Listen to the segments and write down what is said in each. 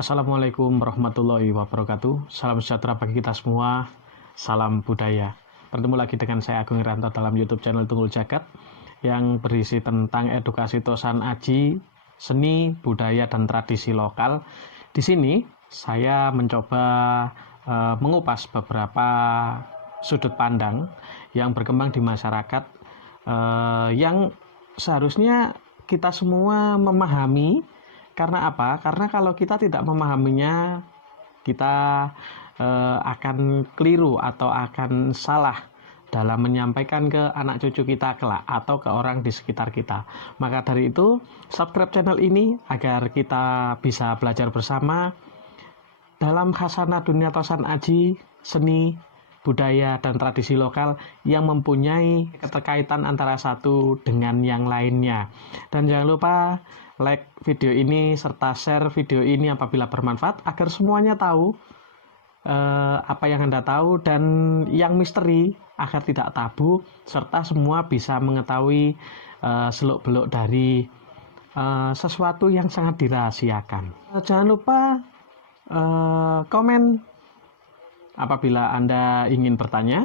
Assalamualaikum warahmatullahi wabarakatuh. Salam sejahtera bagi kita semua. Salam budaya. Bertemu lagi dengan saya Agung Iranto dalam YouTube channel Tunggul Jagat yang berisi tentang edukasi Tosan Aji, seni, budaya, dan tradisi lokal. Di sini saya mencoba mengupas beberapa sudut pandang yang berkembang di masyarakat yang seharusnya kita semua memahami. Karena apa? Karena kalau kita tidak memahaminya, kita akan keliru atau akan salah dalam menyampaikan ke anak cucu kita kelak atau ke orang di sekitar kita. Maka dari itu, subscribe channel ini agar kita bisa belajar bersama dalam khasanah dunia Tosan Aji, seni, budaya, dan tradisi lokal yang mempunyai keterkaitan antara satu dengan yang lainnya. Dan jangan lupa like video ini serta share video ini apabila bermanfaat agar semuanya tahu apa yang Anda tahu dan yang misteri agar tidak tabu serta semua bisa mengetahui seluk-beluk dari sesuatu yang sangat dirahasiakan. Jangan lupa komen apabila Anda ingin bertanya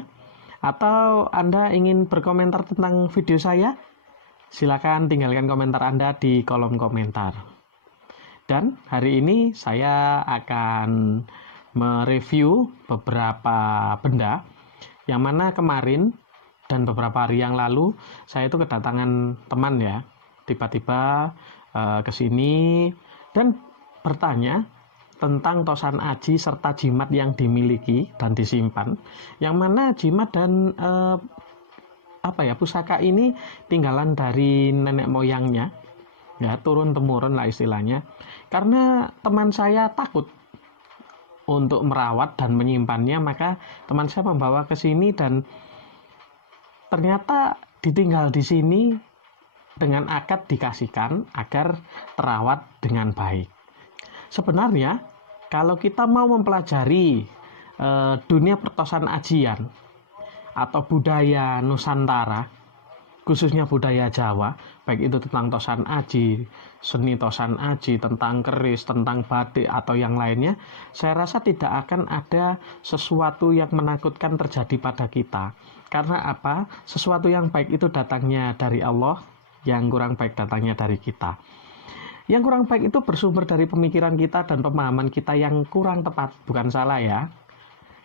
atau Anda ingin berkomentar tentang video saya. Silakan tinggalkan komentar Anda di kolom komentar. Dan hari ini saya akan mereview beberapa benda yang mana kemarin dan beberapa hari yang lalu saya itu kedatangan teman ya. Tiba-tiba ke sini dan bertanya tentang Tosan Aji serta jimat yang dimiliki dan disimpan. Yang mana jimat dan pusaka ini tinggalan dari nenek moyangnya, ya, turun temurun lah istilahnya. Karena teman saya takut untuk merawat dan menyimpannya, maka teman saya membawa ke sini dan ternyata ditinggal di sini dengan akad dikasihkan agar terawat dengan baik. Sebenarnya kalau kita mau mempelajari dunia pertosan ajian atau budaya Nusantara, khususnya budaya Jawa, baik itu tentang Tosan Aji, seni Tosan Aji, tentang keris, tentang batik, atau yang lainnya, saya rasa tidak akan ada sesuatu yang menakutkan terjadi pada kita. Karena apa? Sesuatu yang baik itu datangnya dari Allah, yang kurang baik datangnya dari kita. Yang kurang baik itu bersumber dari pemikiran kita dan pemahaman kita yang kurang tepat. Bukan salah ya.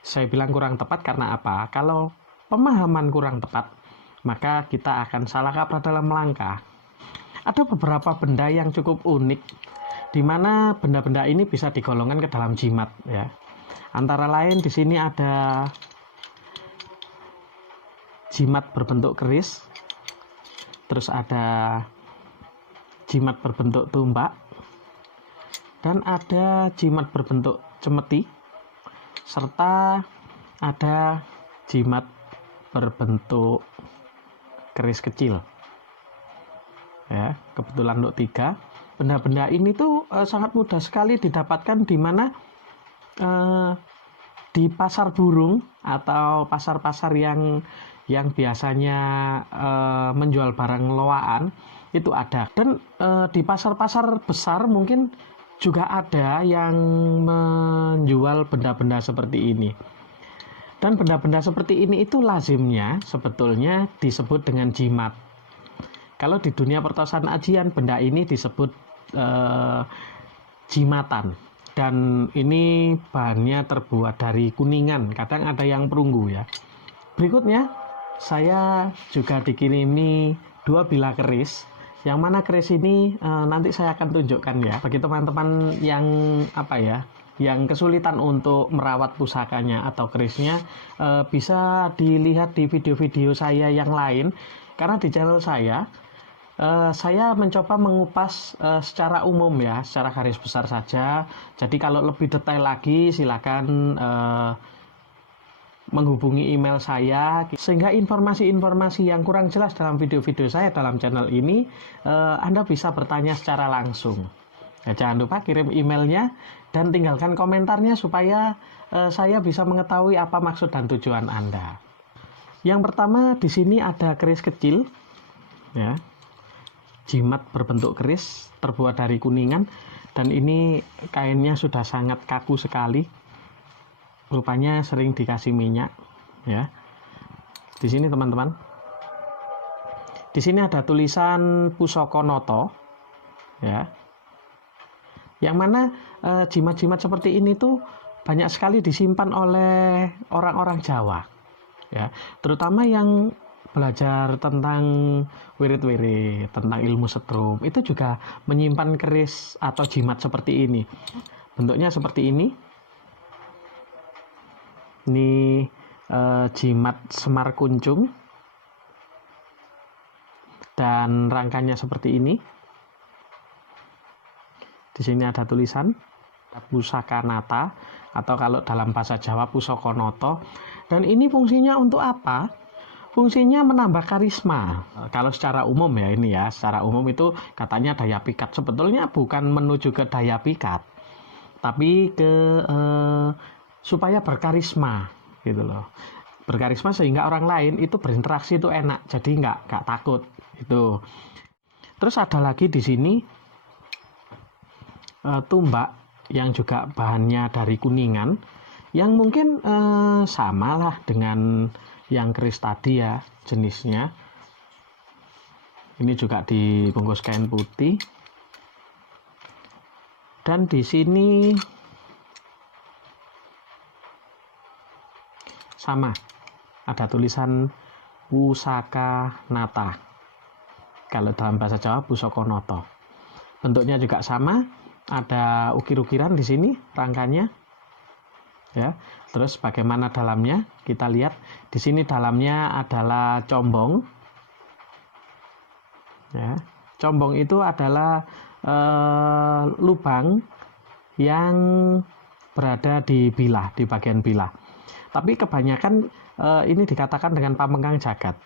Saya bilang kurang tepat karena apa? Kalau pemahaman kurang tepat, maka kita akan salah kaprah dalam melangkah. Ada beberapa benda yang cukup unik, di mana benda-benda ini bisa digolongkan ke dalam jimat, ya. Antara lain di sini ada jimat berbentuk keris, terus ada jimat berbentuk tumbak, dan ada jimat berbentuk cemeti, serta ada jimat berbentuk keris kecil. Ya, kebetulan untuk 3. Benda-benda ini tuh sangat mudah sekali didapatkan di mana di pasar burung atau pasar-pasar yang biasanya menjual barang loaan itu ada. Dan di pasar-pasar besar mungkin juga ada yang menjual benda-benda seperti ini. Dan benda-benda seperti ini itu lazimnya sebetulnya disebut dengan jimat. Kalau di dunia pertosan ajian, benda ini disebut jimatan. Dan ini bahannya terbuat dari kuningan, kadang ada yang perunggu ya. Berikutnya, saya juga dikirimi 2 bilah keris. Yang mana keris ini nanti saya akan tunjukkan ya. Bagi teman-teman yang yang kesulitan untuk merawat pusakanya atau kerisnya, bisa dilihat di video-video saya yang lain. Karena di channel saya mencoba mengupas secara umum ya, secara garis besar saja. Jadi kalau lebih detail lagi silakan menghubungi email saya, sehingga informasi-informasi yang kurang jelas dalam video-video saya dalam channel ini Anda bisa bertanya secara langsung. Ya, jangan lupa kirim emailnya dan tinggalkan komentarnya supaya saya bisa mengetahui apa maksud dan tujuan Anda. Yang pertama di sini ada keris kecil, ya, jimat berbentuk keris terbuat dari kuningan. Dan ini kainnya sudah sangat kaku sekali. Rupanya sering dikasih minyak, ya. Di sini teman-teman. Di sini ada tulisan Pusaka Nata, ya. Yang mana jimat-jimat seperti ini tuh banyak sekali disimpan oleh orang-orang Jawa, ya. Terutama yang belajar tentang wirid-wirid, tentang ilmu setrum, itu juga menyimpan keris atau jimat seperti ini. Bentuknya seperti ini. Ini jimat Semar Kuncung dan rangkanya seperti ini. Di sini ada tulisan Pusaka Nata, atau kalau dalam bahasa Jawa Pusaka Nata. Dan ini fungsinya untuk apa? Fungsinya menambah karisma. Kalau secara umum ya, ini ya, secara umum itu katanya daya pikat. Sebetulnya bukan menuju ke daya pikat, tapi ke supaya berkarisma gitu loh. Berkarisma sehingga orang lain itu berinteraksi itu enak, jadi nggak takut itu. Terus ada lagi di sini tumbak yang juga bahannya dari kuningan, yang mungkin sama lah dengan yang keris tadi ya jenisnya. Ini juga dibungkus kain putih. Dan di sini sama, ada tulisan Pusaka Nata. Kalau dalam bahasa Jawa Pusaka Nata. Bentuknya juga sama, ada ukir-ukiran di sini rangkanya. Ya, terus bagaimana dalamnya? Kita lihat di sini dalamnya adalah combong. Ya, combong itu adalah lubang yang berada di bilah, di bagian bilah. Tapi kebanyakan ini dikatakan dengan pamengkang jagat,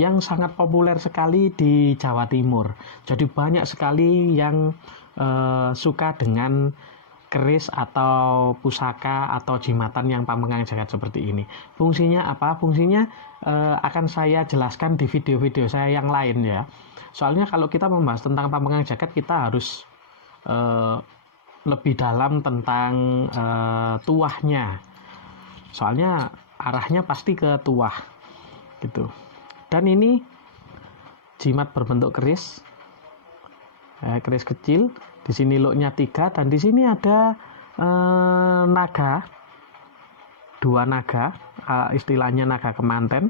yang sangat populer sekali di Jawa Timur. Jadi banyak sekali yang suka dengan keris atau pusaka atau jimatan yang pamengkang jagat seperti ini. Fungsinya apa? Fungsinya akan saya jelaskan di video-video saya yang lain ya. Soalnya kalau kita membahas tentang pamengkang jagat, kita harus lebih dalam tentang tuahnya. Soalnya arahnya pasti ke tuah gitu. Dan ini jimat berbentuk keris, keris kecil. Di sini loknya 3, dan di sini ada naga, 2 naga, istilahnya naga kemanten,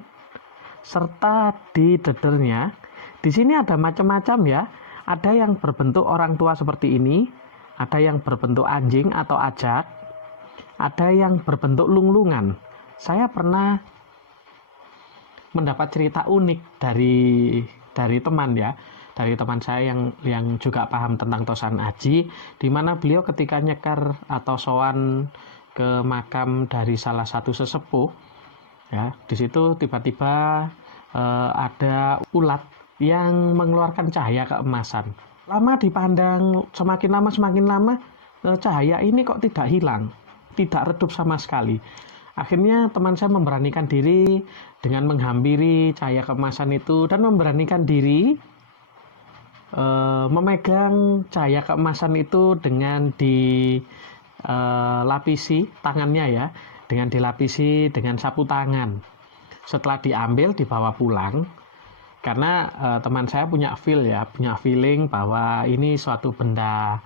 serta di dedernya. Di sini ada macam-macam ya. Ada yang berbentuk orang tua seperti ini, ada yang berbentuk anjing atau ajak, ada yang berbentuk lunglungan. Saya pernah mendapat cerita unik dari teman ya. Dari teman saya yang juga paham tentang Tosan Aji, di mana beliau ketika nyekar atau sowan ke makam dari salah satu sesepuh, ya, di situ tiba-tiba ada ulat yang mengeluarkan cahaya keemasan. Lama dipandang, semakin lama cahaya ini kok tidak hilang, tidak redup sama sekali. Akhirnya teman saya memberanikan diri dengan menghampiri cahaya keemasan itu dan memberanikan diri memegang cahaya keemasan itu dengan dilapisi tangannya ya, dengan dilapisi dengan sapu tangan. Setelah diambil dibawa pulang, karena teman saya punya feeling bahwa ini suatu benda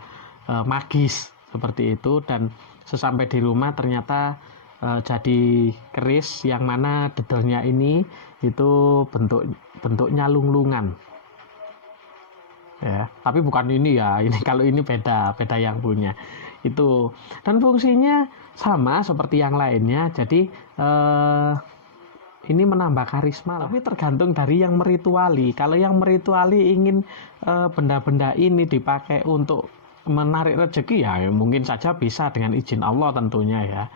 magis seperti itu. Dan sesampai di rumah ternyata jadi keris yang mana dedernya ini itu bentuknya lunglungan. Ya, tapi bukan ini ya. Ini kalau ini beda yang punya. Itu. Dan fungsinya sama seperti yang lainnya. Jadi ini menambah karisma, tapi tergantung dari yang merituali. Kalau yang merituali ingin benda-benda ini dipakai untuk menarik rezeki, ya mungkin saja bisa dengan izin Allah tentunya ya.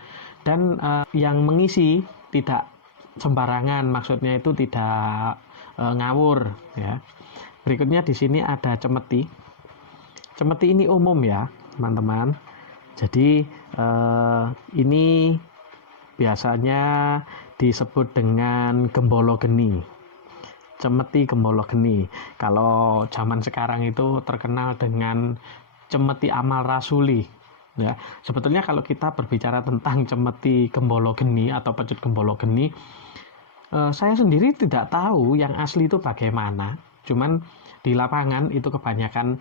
Dan yang mengisi tidak sembarangan, maksudnya itu tidak ngawur ya. Berikutnya di sini ada cemeti. Cemeti ini umum ya, teman-teman. Jadi ini biasanya disebut dengan gembolo geni. Cemeti gembolo geni. Kalau zaman sekarang itu terkenal dengan cemeti amal rasuli. Ya, sebetulnya kalau kita berbicara tentang cemeti gembolo geni atau pecut gembolo geni, saya sendiri tidak tahu yang asli itu bagaimana. Cuman di lapangan itu kebanyakan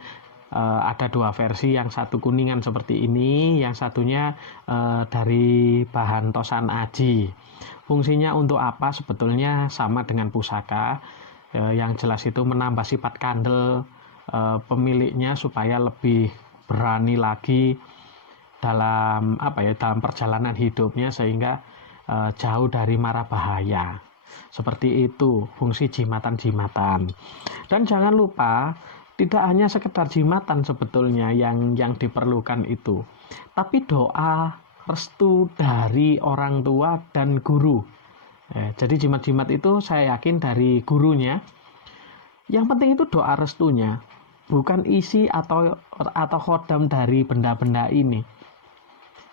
ada dua versi, yang satu kuningan seperti ini, yang satunya dari bahan tosan aji. Fungsinya untuk apa? Sebetulnya sama dengan pusaka. Yang jelas itu menambah sifat kandel pemiliknya supaya lebih berani lagi dalam dalam perjalanan hidupnya, sehingga jauh dari mara bahaya. Seperti itu fungsi jimatan-jimatan. Dan jangan lupa, tidak hanya sekedar jimatan sebetulnya yang diperlukan itu, tapi doa restu dari orang tua dan guru. Jadi jimat-jimat itu saya yakin dari gurunya. Yang penting itu doa restunya, bukan isi atau khodam dari benda-benda ini.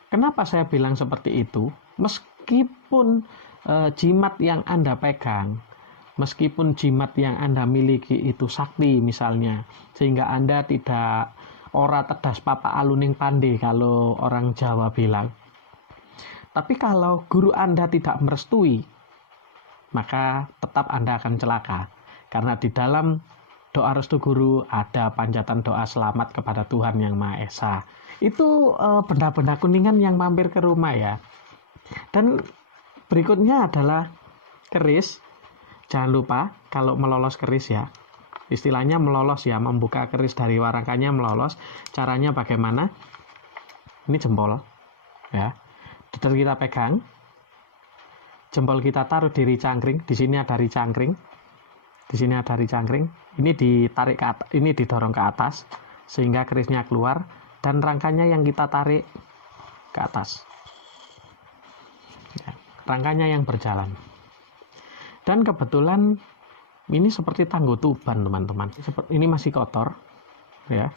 Kenapa saya bilang seperti itu? Meskipun jimat yang Anda pegang, meskipun jimat yang Anda miliki itu sakti misalnya, sehingga Anda tidak ora tedas papa aluning pande kalau orang Jawa bilang. Tapi kalau guru Anda tidak merestui, maka tetap Anda akan celaka. Karena di dalam doa restu guru ada panjatan doa selamat kepada Tuhan Yang Maha Esa. Itu benda-benda kuningan yang mampir ke rumah ya. Dan berikutnya adalah keris. Jangan lupa kalau melolos keris ya. Istilahnya melolos ya, membuka keris dari warangkanya melolos. Caranya bagaimana? Ini jempol ya. Dodol kita pegang. Jempol kita taruh di ricangkring. Di sini ada ricangkring. Di sini ada ricangkring. Ini ditarik ke atas, ini didorong ke atas sehingga kerisnya keluar. Dan rangkanya yang kita tarik ke atas. Ya, rangkanya yang berjalan. Dan kebetulan ini seperti tanggutuban teman-teman. Ini masih kotor, ya.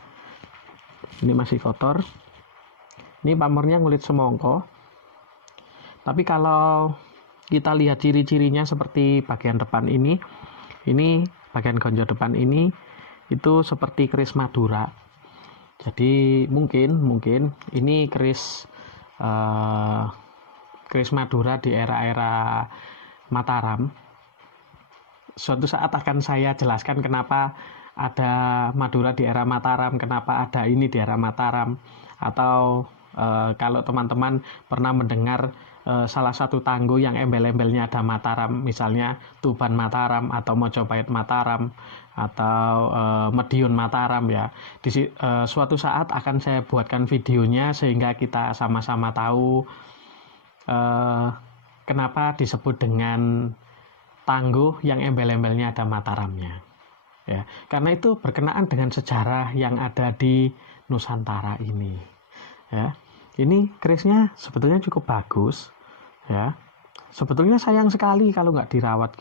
Ini masih kotor. Ini pamornya ngulit semongko. Tapi kalau kita lihat ciri-cirinya seperti bagian depan ini bagian gonjol depan ini itu seperti keris Madura. Jadi mungkin ini keris Madura di era-era Mataram. Suatu saat akan saya jelaskan kenapa ada Madura di era Mataram, kenapa ada ini di era Mataram. Atau kalau teman-teman pernah mendengar salah satu tangguh yang embel-embelnya ada Mataram, misalnya Tuban Mataram atau Mojopahit Mataram atau Madiun Mataram ya. Suatu saat akan saya buatkan videonya sehingga kita sama-sama tahu kenapa disebut dengan tangguh yang embel-embelnya ada Mataramnya. Ya, karena itu berkenaan dengan sejarah yang ada di Nusantara ini. Ya, ini kerisnya sebetulnya cukup bagus. Ya, sebetulnya sayang sekali kalau nggak dirawat.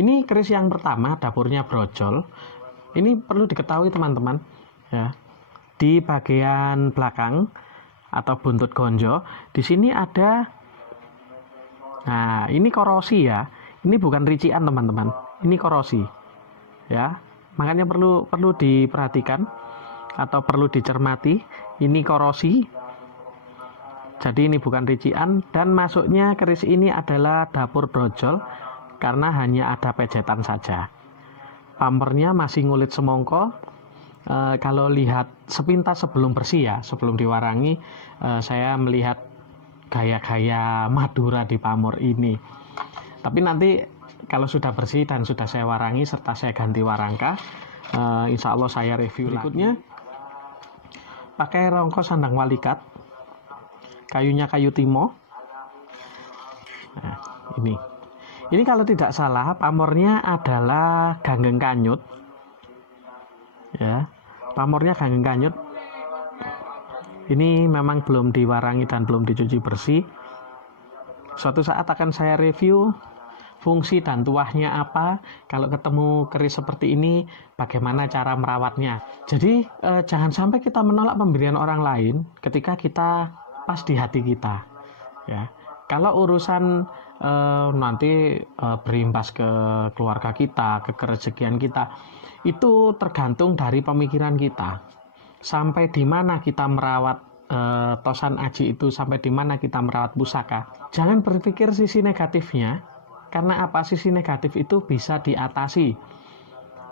Ini keris yang pertama, dapurnya brojol. Ini perlu diketahui teman-teman. Ya, di bagian belakang atau buntut gonjo, di sini ada. Nah, ini korosi ya. Ini bukan rician teman-teman. Ini korosi. Ya, makanya perlu diperhatikan atau perlu dicermati. Ini korosi. Jadi ini bukan rician, dan masuknya keris ini adalah dapur brojol karena hanya ada pejetan saja. Pamornya masih ngulit semongko. Kalau lihat sepintas sebelum bersih ya, sebelum diwarangi, saya melihat gaya-gaya Madura di pamor ini. Tapi nanti kalau sudah bersih dan sudah saya warangi serta saya ganti warangka, insya Allah saya review berikutnya. Pakai rongko sandang walikat, kayunya kayu timo. Nah, ini kalau tidak salah pamornya adalah ganggeng kanyut. Ya, pamornya ganggeng kanyut. Ini memang belum diwarangi dan belum dicuci bersih. Suatu saat akan saya review fungsi dan tuahnya apa. Kalau ketemu keris seperti ini, bagaimana cara merawatnya. Jadi jangan sampai kita menolak pemberian orang lain ketika kita pas di hati kita. Ya, kalau urusan nanti berimbas ke keluarga kita, ke kerezekian kita, itu tergantung dari pemikiran kita. sampai di mana kita merawat tosan aji itu, sampai di mana kita merawat pusaka. Jangan berpikir sisi negatifnya, karena apa? Sisi negatif itu bisa diatasi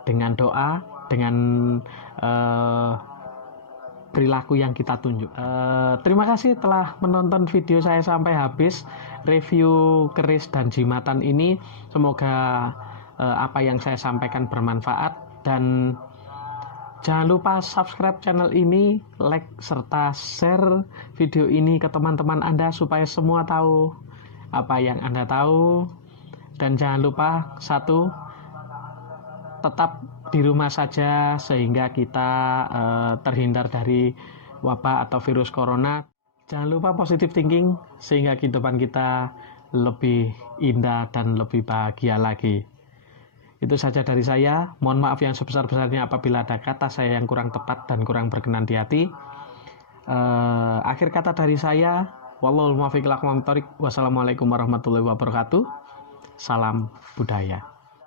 dengan doa, dengan perilaku yang kita tunjuk. Terima kasih telah menonton video saya sampai habis, review keris dan jimatan ini. Semoga apa yang saya sampaikan bermanfaat, dan jangan lupa subscribe channel ini, like serta share video ini ke teman-teman Anda supaya semua tahu apa yang Anda tahu. Dan jangan lupa satu, tetap di rumah saja sehingga kita terhindar dari wabah atau virus corona. Jangan lupa positive thinking sehingga kehidupan kita lebih indah dan lebih bahagia lagi. Itu saja dari saya. Mohon maaf yang sebesar-besarnya apabila ada kata saya yang kurang tepat dan kurang berkenan di hati. Akhir kata dari saya, wallahul muwaffiq ila aqwamit thoriq. Wassalamualaikum warahmatullahi wabarakatuh. Salam budaya.